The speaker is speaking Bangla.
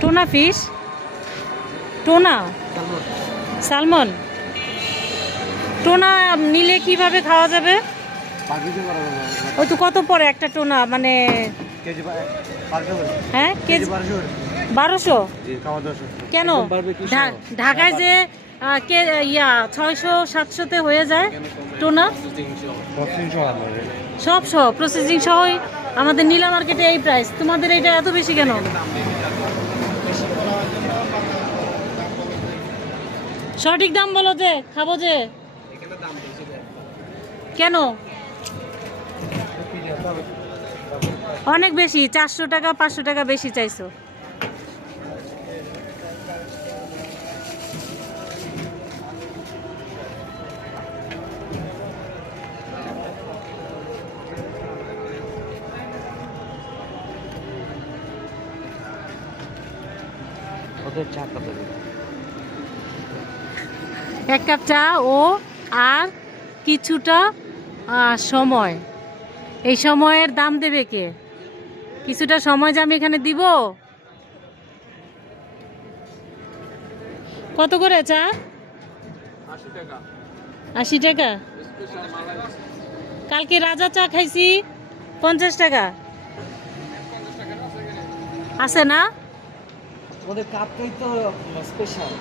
Tuna fish, tuna, salmon. Tuna নিলে কিভাবে খাওয়া যাবে? ওই তো কত পরে একটা টোনা, মানে হ্যাঁ কেজি 1200? কেন ঢাকায় যে 600-700-তে হয়ে যায় টোনা, সব সহ প্রসেসিং সহ আমাদের নীলা মার্কেটে এই প্রাইস, তোমাদের এটা এত বেশি কেন? সঠিক দাম বলো যে খাবো যে। কেন অনেক বেশি? 400 টাকা 500 টাকা বেশি চাইছো। এক কাপ চা ও আর কিছুটা সময়, এই সময়ের দাম দেবে কে? কিছুটা সময় যে আমি এখানে দিব। কত করে চা? 80 টাকা। কালকে রাজা চা খাইছি 50 টাকা। আছে না? ওদের কাপটাই তো স্পেশাল।